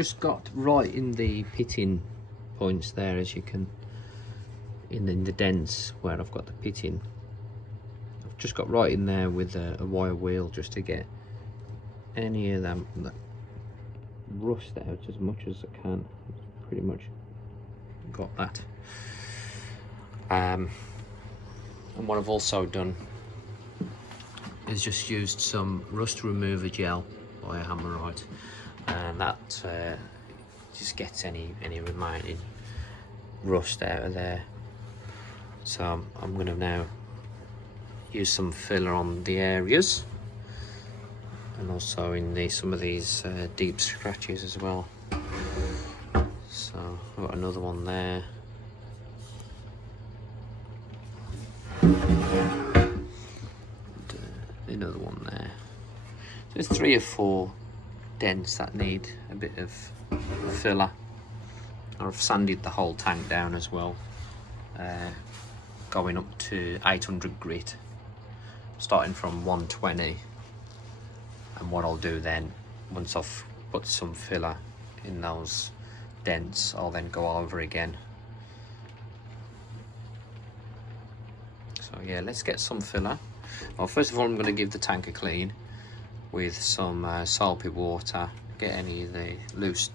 just got right in the pitting points there, as you can, in the dents where I've got the pitting. I've just got right in there with a wire wheel just to get any of them that rust out as much as I can. Pretty much got that. And what I've also done is just used some rust remover gel by Yamaha, and that just gets any remaining rust out of there. So I'm going to now use some filler on the areas, and also in some of these deep scratches as well. So I've got another one there. And, another one there. So there's 3 or 4 dents that need a bit of filler. I've sanded the whole tank down as well, going up to 800 grit, starting from 120. And what I'll do then, once I've put some filler in those dents, I'll then go over again. So yeah, let's get some filler. Well, first of all, I'm going to give the tank a clean with some soapy water, get any of the loose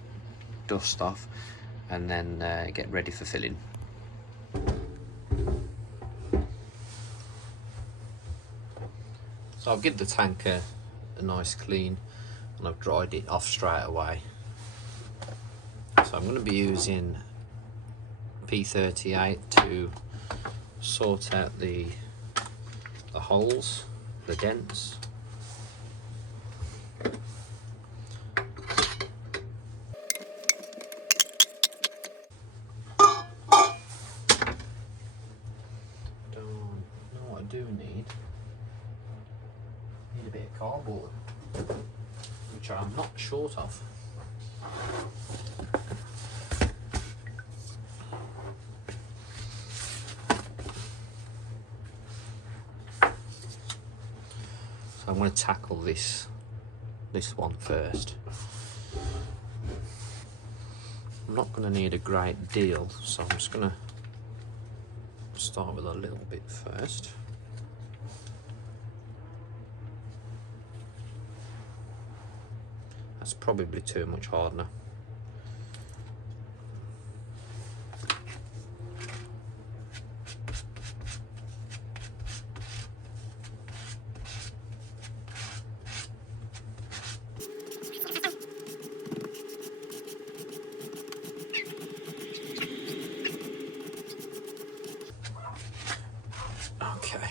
dust off, and then get ready for filling. So I'll give the tank a nice clean, and I've dried it off straight away. So I'm going to be using P38 to sort out the holes, the dents. What I do need a bit of cardboard, which I'm not short of. So I'm going to tackle this one first. I'm not going to need a great deal, so I'm just going to start with a little bit first. That's probably too much hardener. Okay.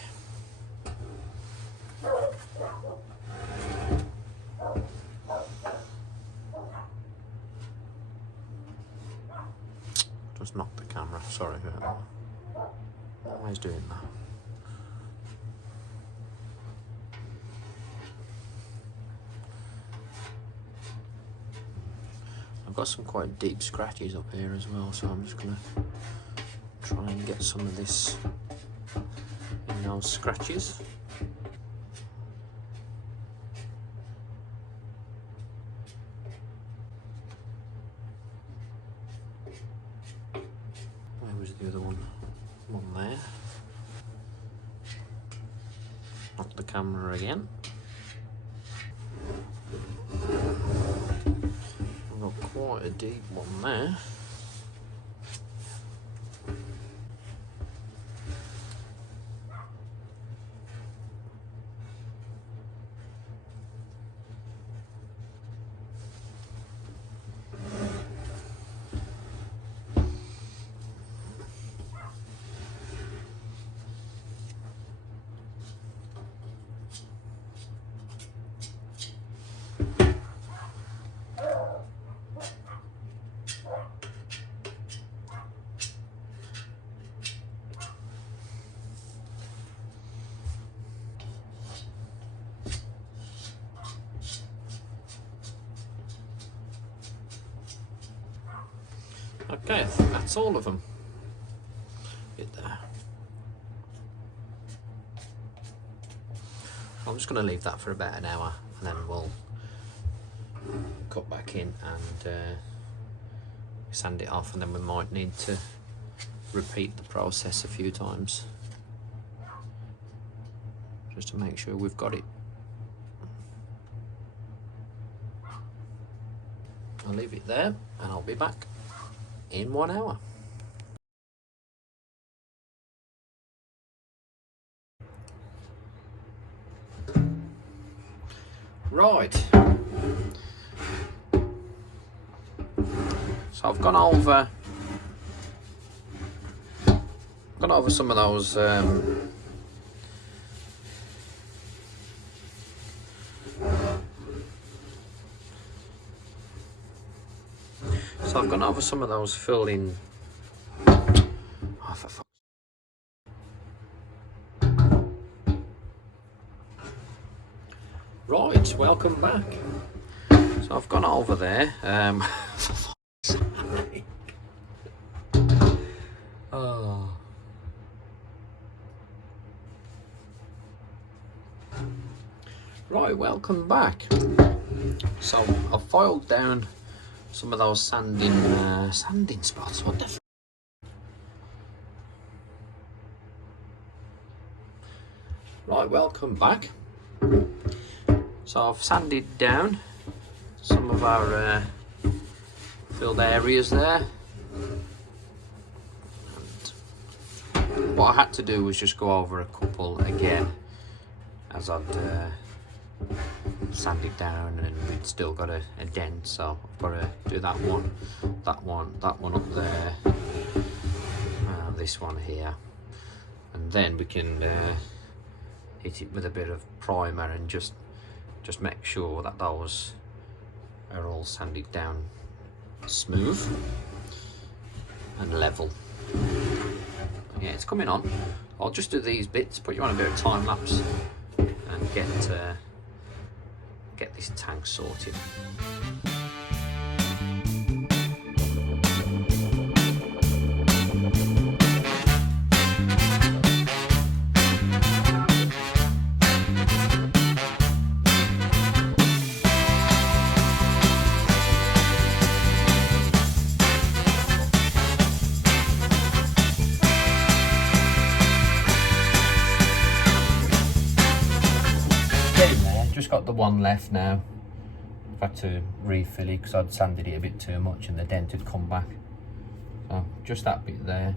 Just knocked the camera, sorry about that. Always doing that. I've got some quite deep scratches up here as well, so I'm just gonna try and get some of this in those scratches. Where was the other one? One there. Knock the camera again. I've got quite a deep one there. Okay, I think that's all of them. Bit there. I'm just going to leave that for about an hour, and then we'll cut back in and sand it off, and then we might need to repeat the process a few times just to make sure we've got it. I'll leave it there and I'll be back in 1 hour. Right, so I've gone over some of those filling. Oh, for fuck. Right, welcome back. So I've gone over there. Oh. Right, welcome back. So I've filed down some of those sanding spots. What the f? Right, welcome back. So I've sanded down some of our filled areas there. And what I had to do was just go over a couple again as I'd sanded down, and we'd still got a dent, so I've got to do that one up there, this one here, and then we can hit it with a bit of primer and just make sure that those are all sanded down smooth and level. Yeah, it's coming on. I'll just do these bits, put you on a bit of time lapse, and get this tank sorted. Just got the one left now. I've had to refill it because I'd sanded it a bit too much and the dent had come back. So just that bit there,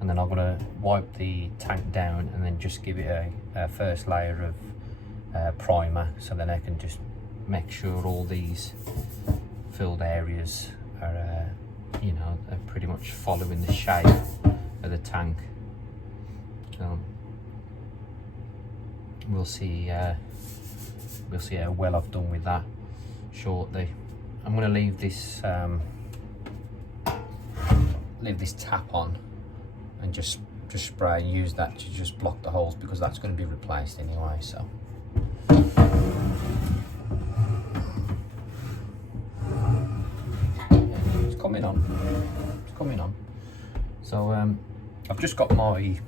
and then I'm gonna wipe the tank down and then just give it a first layer of primer, so then I can just make sure all these filled areas are are pretty much following the shape of the tank. So we'll see how well I've done with that shortly. I'm going to leave this tap on and just spray and use that to just block the holes, because that's going to be replaced anyway. So it's coming on. So I've just got my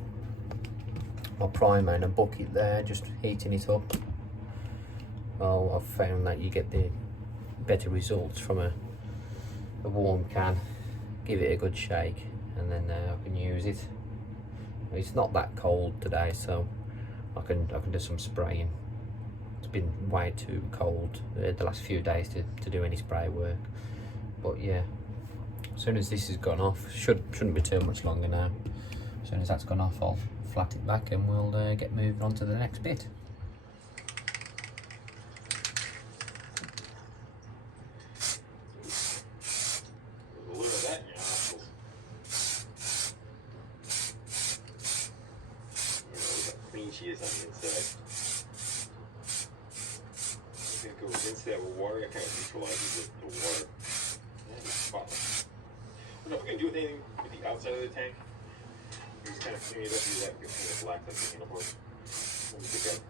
primer in a bucket there, just heating it up. Well, I've found that you get the better results from a warm can. Give it a good shake and then I can use it. It's not that cold today, so I can do some spraying. It's been way too cold the last few days to do any spray work. But yeah, as soon as this has gone off, shouldn't be too much longer now. As soon as that's gone off, I'll flat it back and we'll get moving on to the next bit. She is on the inside. I think it goes into that with water. That kind of neutralizes the water. And it's spotless. I don't know if we can do anything with the outside of the tank. We just kind of clean it up, use that kind of black like the peanut butter. Let me pick up.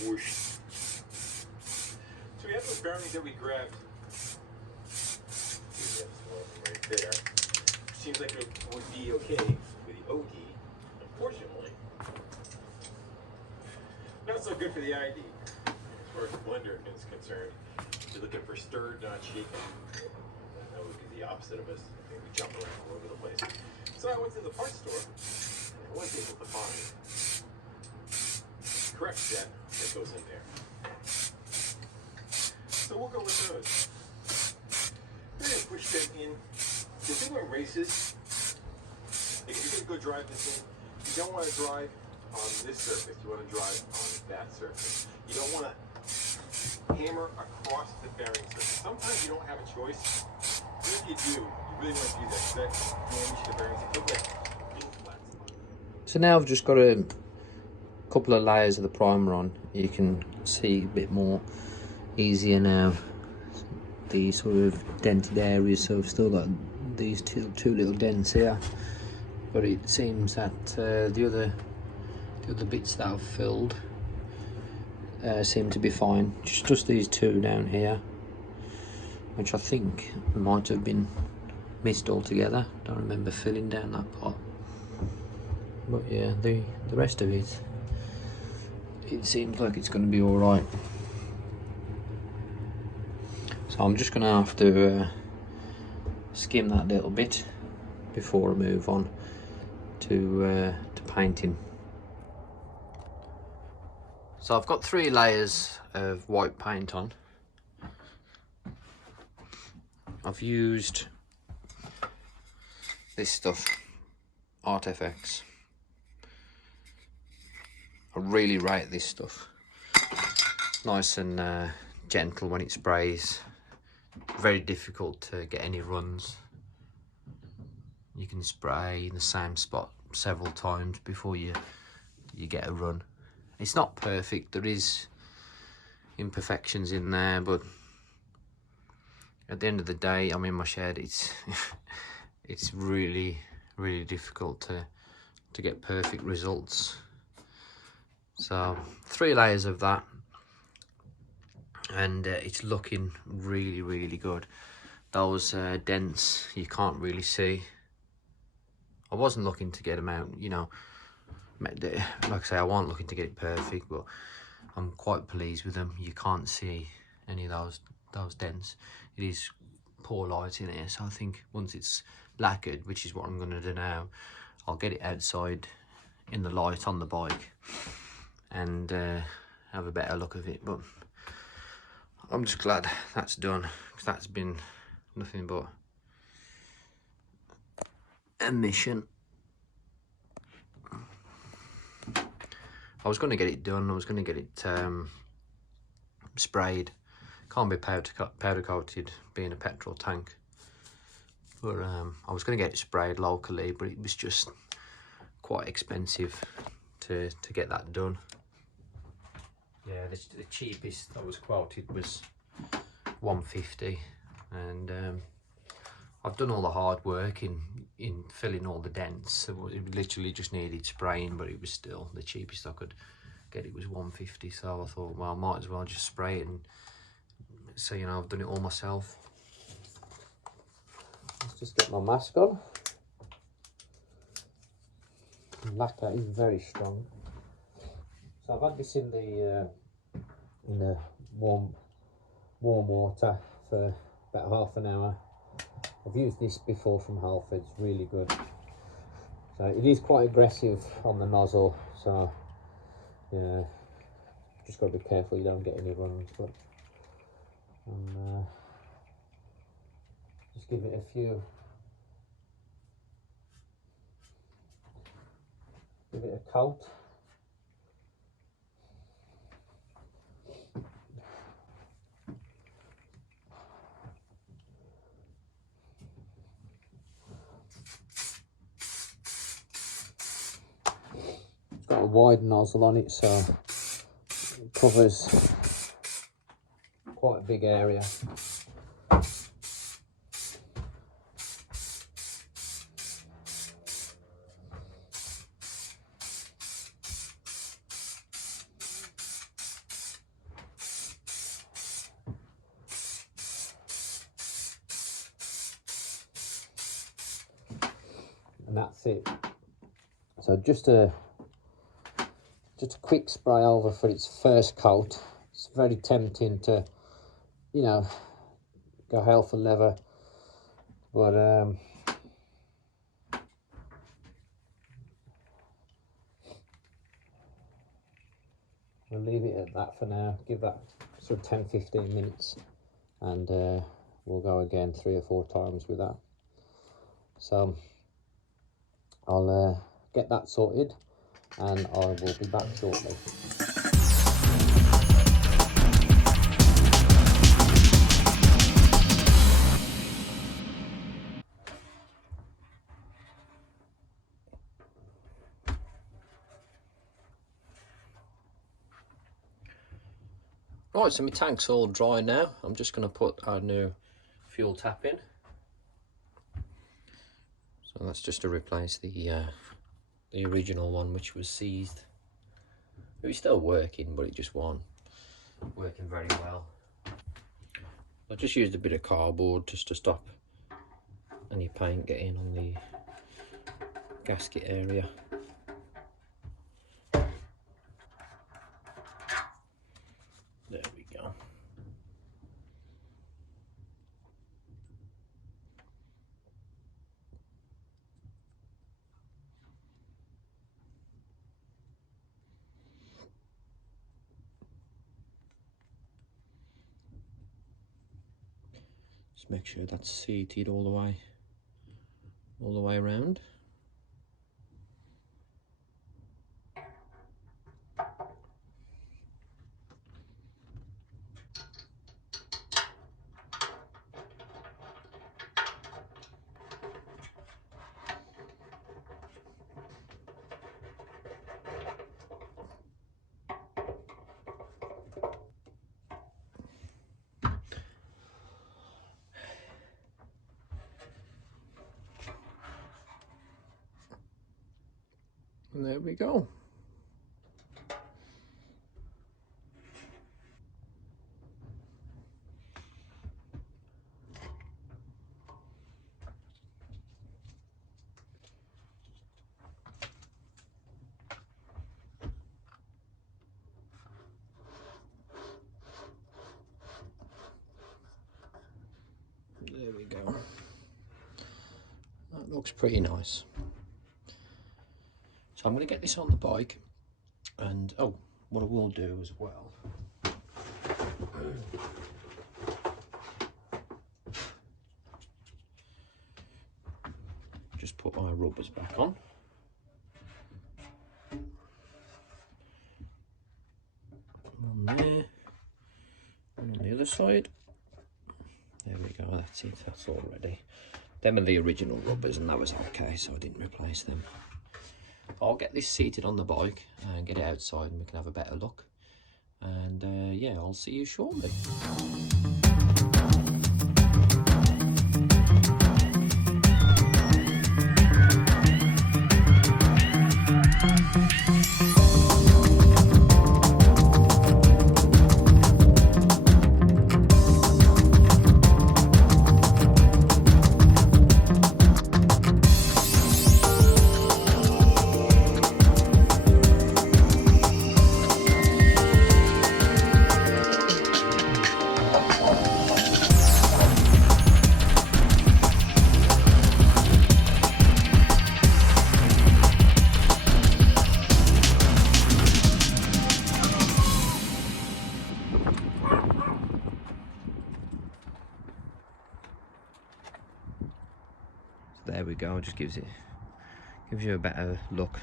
Whoosh. So we have those bearings that we grabbed. Right there. Seems like it would be okay with the OD. Unfortunately, not so good for the ID, as far as the blender is concerned. You're looking for stirred, not shaken. That would be the opposite of us. I think we jump around all over the place. So I went to the parts store, and I wasn't able to find the correct set that goes in there. So we'll go with those. We're going to push them in. The thing with races, if you're going to go drive this thing, you don't want to drive on this surface. You want to drive on that surface. You don't want to hammer across the bearing surface. Sometimes you don't have a choice. If you do, you really want to do that. That damage the bearings. It feels like little flat spots. So now I've just got a couple of layers of the primer on. You can see a bit more easier now the sort of dented areas. So I've still got these two little dents here, but it seems that the other bits that I've filled seem to be fine. Just these two down here, which I think might have been missed altogether. Don't remember filling down that part. But yeah, the rest of it seems like it's going to be all right. So I'm just going to have to skim that little bit before I move on to painting. So I've got 3 layers of white paint on. I've used this stuff, ArtFX. I really rate this stuff. Nice and gentle when it sprays. Very difficult to get any runs. You can spray in the same spot several times before you get a run. It's not perfect, there is imperfections in there, but at the end of the day, I'm in my shed, it's it's really difficult to get perfect results. So 3 layers of that, and it's looking really good. Those dents you can't really see. I wasn't looking to get them out, you know, like I say, I wasn't looking to get it perfect, but I'm quite pleased with them. You can't see any of those dents. It is poor light in here, so I think once it's lacquered, which is what I'm going to do now, I'll get it outside in the light on the bike and have a better look of it. But I'm just glad that's done, because that's been nothing but a mission. I was going to get it done, I was going to get it sprayed. Can't be powder coated being a petrol tank, but I was going to get it sprayed locally, but it was just quite expensive to get that done. Yeah, the cheapest that was quoted was $150, and I've done all the hard work in filling all the dents. So it literally just needed spraying, but it was still the cheapest I could get. It was $150, so I thought, well, I might as well just spray it, and so, you know, I've done it all myself. Let's just get my mask on. The lacquer is very strong. So I've had this in the warm water for about half an hour. I've used this before from Halford, it's really good. So it is quite aggressive on the nozzle, so yeah, just got to be careful you don't get any runs. But just give it a few. Give it a coat. It's got a wide nozzle on it, so it covers quite a big area. And that's it. So just a quick spray over for its first coat. It's very tempting to you know, go hell for leather, but we'll leave it at that for now. Give that sort of 10-15 minutes, and we'll go again 3 or 4 times with that. So I'll get that sorted, and I will be back shortly. Right, so my tank's all dry now. I'm just going to put our new fuel tap in. So that's just to replace the original one, which was seized. It was still working, but it just wasn't working very well. I just used a bit of cardboard just to stop any paint getting on the gasket area. There we go. Just make sure that's seated all the way around. And there we go. There we go. That looks pretty nice. So I'm going to get this on the bike, and oh, what I will do as well, just put my rubbers back on. On there, and on the other side. There we go, that's it, that's all ready. Them are the original rubbers, and that was okay, so I didn't replace them. I'll get this seated on the bike and get it outside, and we can have a better look. And yeah, I'll see you shortly. There we go, just gives you a better look.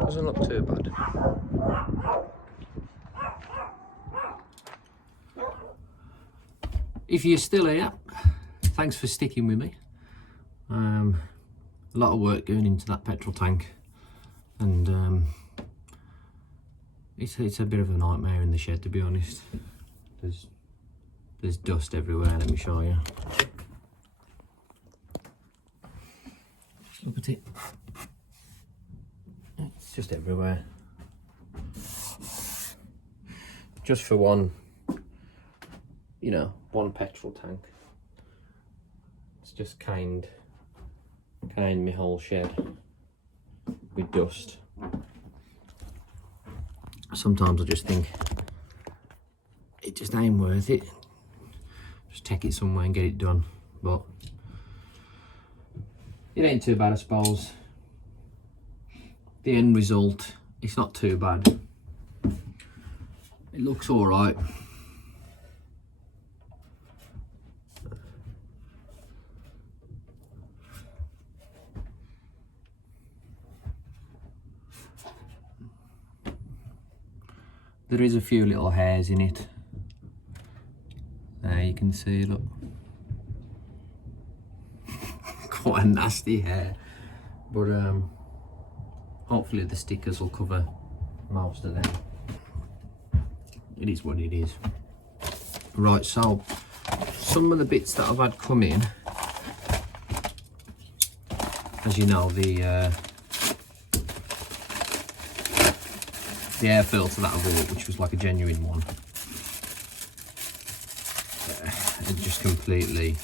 Doesn't look too bad. If you're still here, thanks for sticking with me. A lot of work going into that petrol tank, and it's a bit of a nightmare in the shed, to be honest. There's dust everywhere. Let me show you. Just look at it. It's just everywhere. Just for one, you know, one petrol tank. It's just caned my whole shed with dust. Sometimes I just think it just ain't worth it. Just take it somewhere and get it done. But it ain't too bad, I suppose. The end result, it's not too bad. It looks all right. There is a few little hairs in it. There you can see, look. Quite a nasty hair. But hopefully the stickers will cover most of them. It is what it is. Right, so some of the bits that I've had come in, as you know, the air filter that I bought, which was like a genuine one, it just completely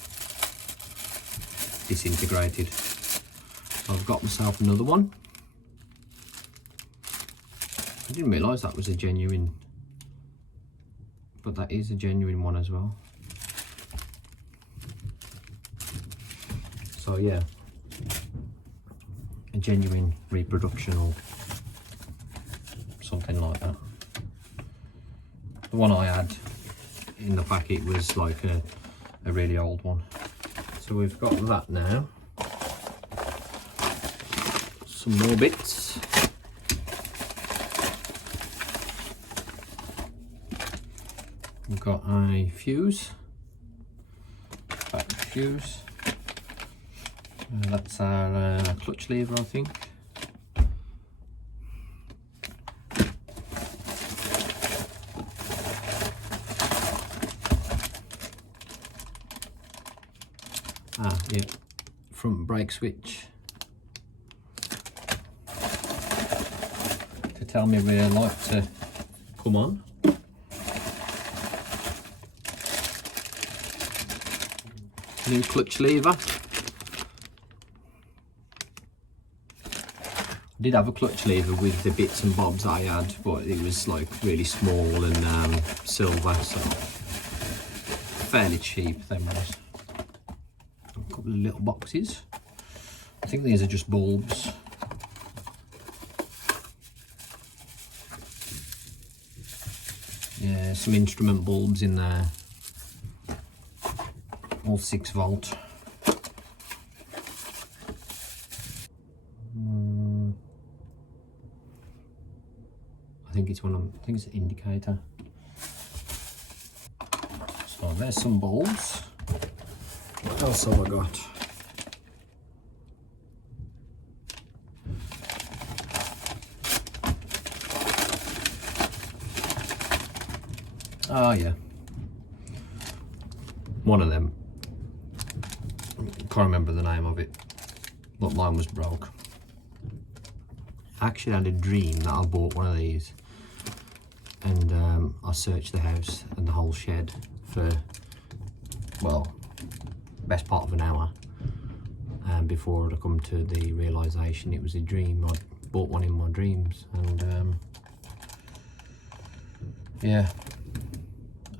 disintegrated. So I've got myself another one. I didn't realise that was a genuine, but that is a genuine one as well. So yeah, a genuine reproduction or something like that. The one I had in the packet was like a really old one. So we've got that now. Some more bits. We've got a fuse, battery fuse. That's our clutch lever, I think. Yeah, front brake switch to tell me where I like to come on. New clutch lever. I did have a clutch lever with the bits and bobs I had, but it was like really small and silver, so fairly cheap them was. A couple of little boxes. I think these are just bulbs. Yeah, some instrument bulbs in there. All 6 volt. I think it's one of them. I think it's an indicator. So there's some bulbs. What else have I got? Oh yeah, one of them. Can't remember the name of it, but mine was broke. I actually had a dream that I bought one of these, and I searched the house and the whole shed for, well, best part of an hour, before I'd come to the realisation it was a dream. I bought one in my dreams, and yeah,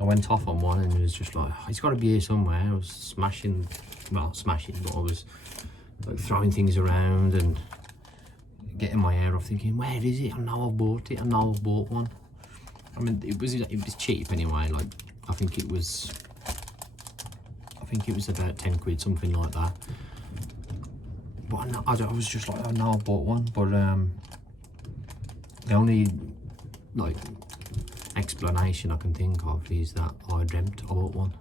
I went off on one and it was just like, it's got to be here somewhere. I was smashing, well, smashing, but I was like throwing things around and getting my hair off, thinking, where is it? I know I bought it. I know I bought one. I mean, it was cheap anyway. Like, I think it was about 10 quid, something like that. But I was just like, I know I bought one, but the only like explanation I can think of is that I dreamt I bought one.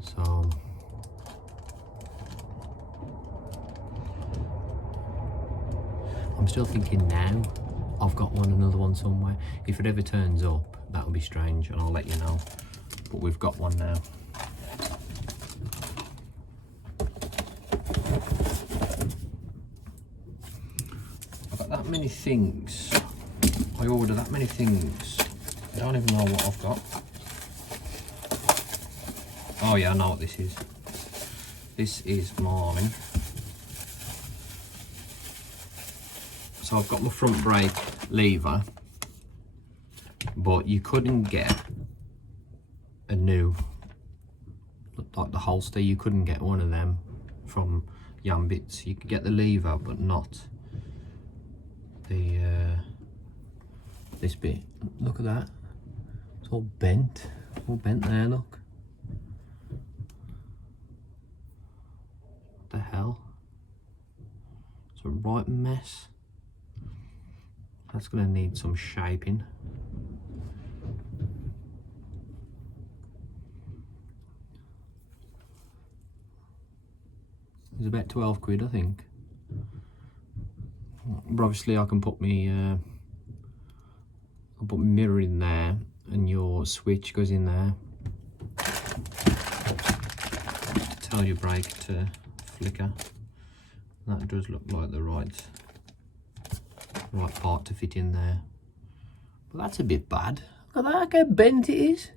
So I'm still thinking now I've got another one somewhere. If it ever turns up, that'll be strange and I'll let you know. But we've got one now. I've got that many things. I ordered that many things. I don't even know what I've got. Oh yeah, I know what this is. This is mine. So I've got my front brake lever, but you couldn't get a new, like the holster, you couldn't get one of them from Yambits. You could get the lever, but not the this bit. Look at that, it's all bent there, look. What the hell? It's a right mess. That's gonna need some shaping. It's about 12 quid, I think. But obviously I can put me I'll put my mirror in there, and your switch goes in there to tell your brake to flicker. That does look like the right part to fit in there. But that's a bit bad. Look at that, look how bent it is.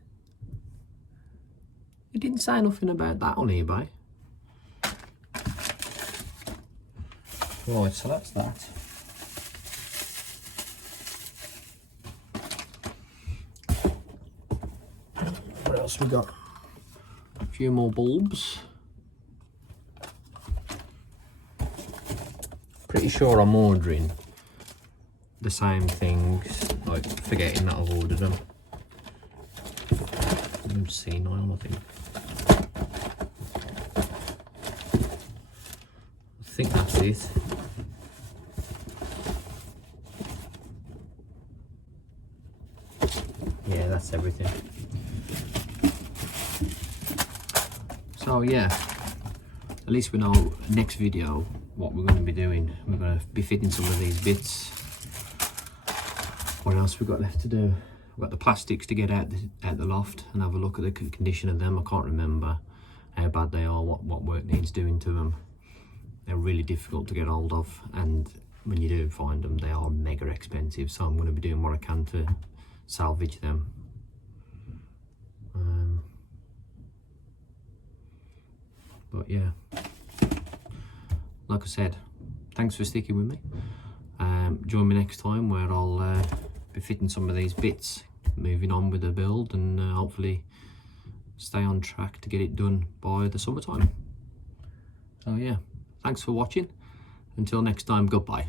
You didn't say nothing about that on eBay. Right, so that's that. What else we got? A few more bulbs. Pretty sure I'm ordering the same things, like forgetting that I've ordered them. C9, I think. I think that's it. Yeah, that's everything. So yeah, at least we know next video what we're going to be doing. We're going to be fitting some of these bits. What else we've got left to do? We've got the plastics to get out the loft and have a look at the condition of them. I can't remember how bad they are, what work needs doing to them. They're really difficult to get hold of, and when you do find them, they are mega expensive, so I'm going to be doing what I can to salvage them. But yeah, like I said, thanks for sticking with me. Join me next time where I'll be fitting some of these bits, moving on with the build, and hopefully stay on track to get it done by the summertime. So yeah, thanks for watching. Until next time, goodbye.